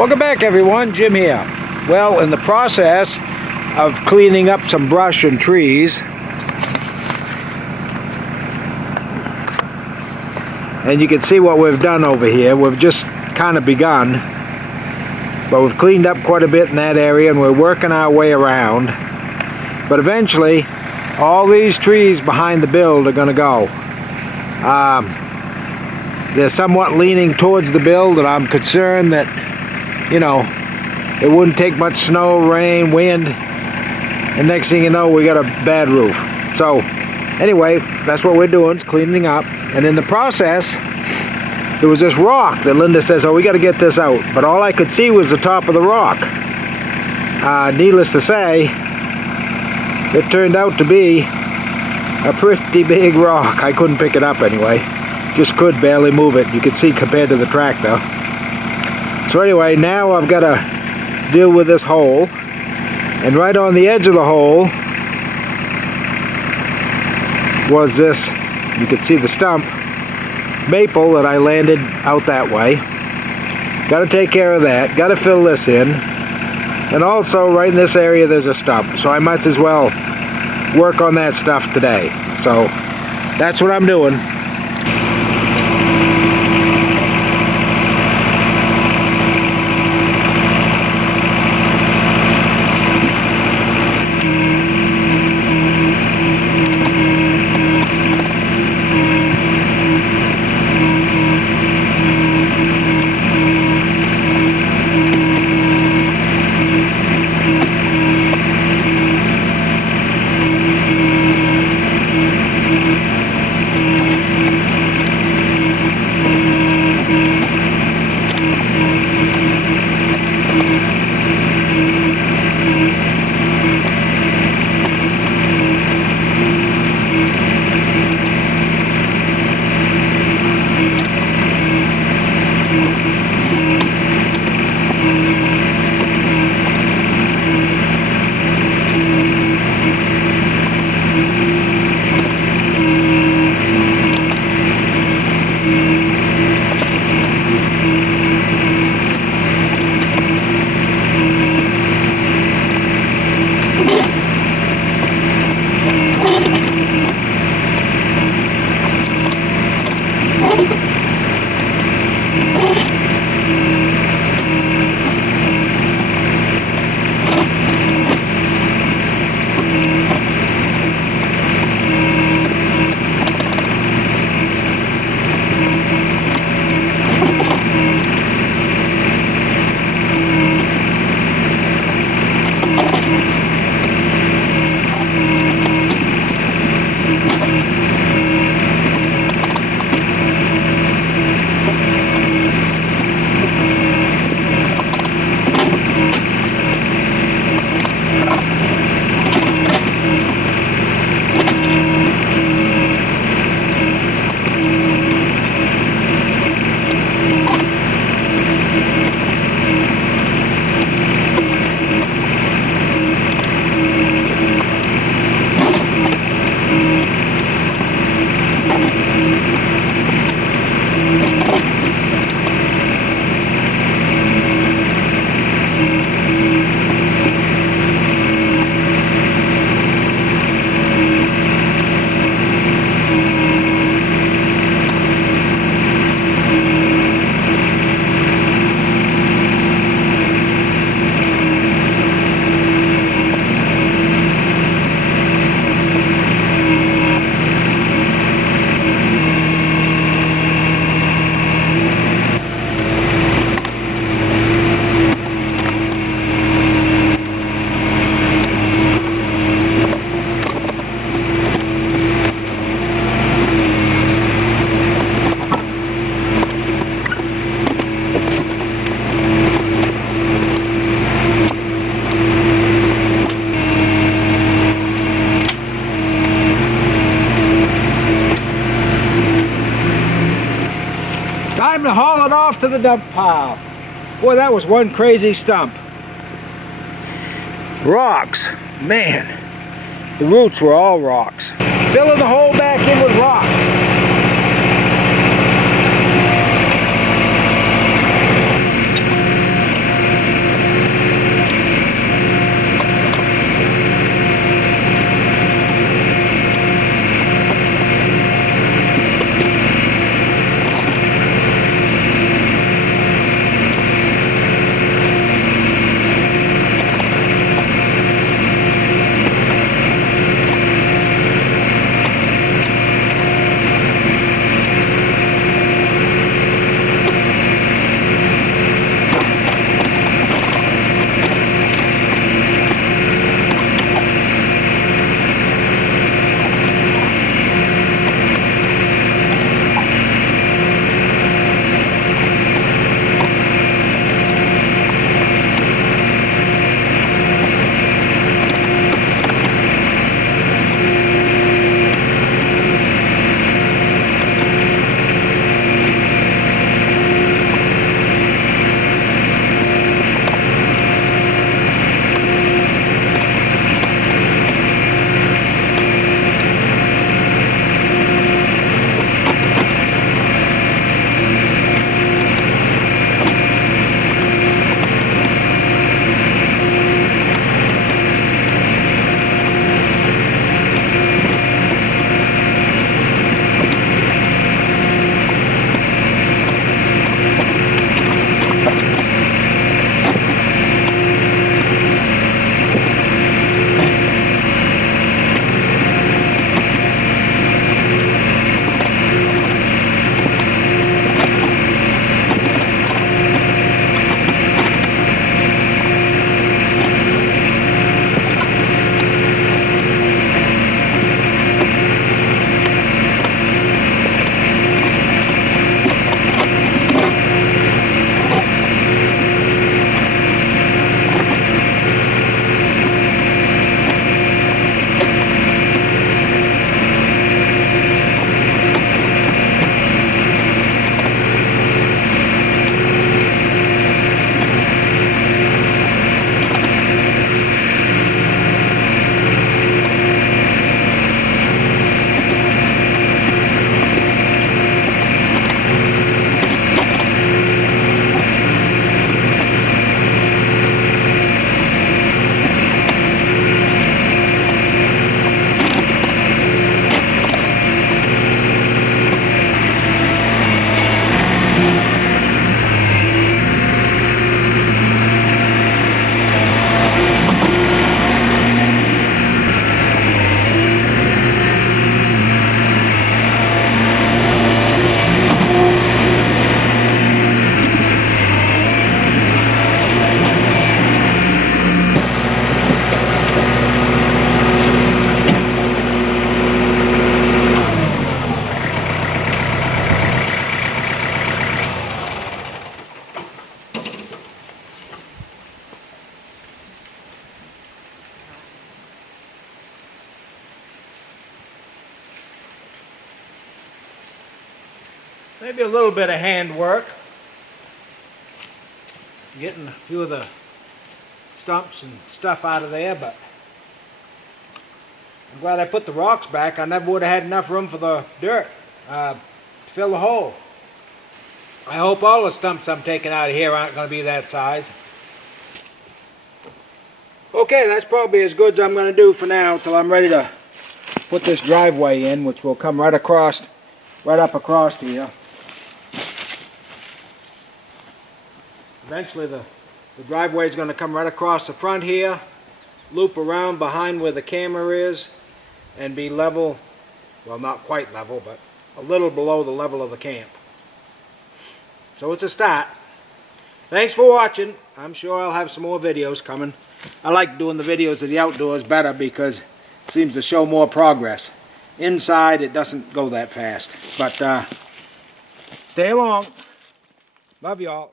Welcome back, everyone. Jim here. Well, in the process of cleaning up some brush and trees, and you can see what we've done over here. We've just kind of begun, but we've cleaned up quite a bit in that area and we're working our way around. But eventually all these trees behind the build are going to go. They're somewhat leaning towards the build, and I'm concerned that, you know, it wouldn't take much snow, rain, wind, and next thing you know we got a bad roof. So anyway, that's what we're doing, is cleaning up. And in the process there was this rock that Linda says, oh, we got to get this out, but all I could see was the top of the rock. Needless to say, it turned out to be a pretty big rock. I couldn't pick it up anyway, just could barely move it, you could see, compared to the tractor. So anyway, now I've got to deal with this hole, and right on the edge of the hole was this, you could see the stump, maple that I landed out that way. Got to take care of that, got to fill this in, and also right in this area there's a stump, so I might as well work on that stuff today. So that's what I'm doing. Time to haul it off to the dump pile. Boy, that was one crazy stump. Rocks, man. The roots were all rocks. Filling the hole back in with rocks. maybe a little bit of hand work. Getting a few of the stumps and stuff out of there, but I'm glad I put the rocks back. I never would have had enough room for the dirt to fill the hole. I hope all the stumps I'm taking out of here aren't going to be that size. Okay, that's probably as good as I'm going to do for now till I'm ready to put this driveway in, which will come right across, right up across here. Eventually the driveway is going to come right across the front here, loop around behind where the camera is, and be level, well, not quite level, but a little below the level of the camp. So it's a start. Thanks for watching. I'm sure I'll have some more videos coming. I like doing the videos of the outdoors better because it seems to show more progress. Inside it doesn't go that fast. But stay along. Love y'all.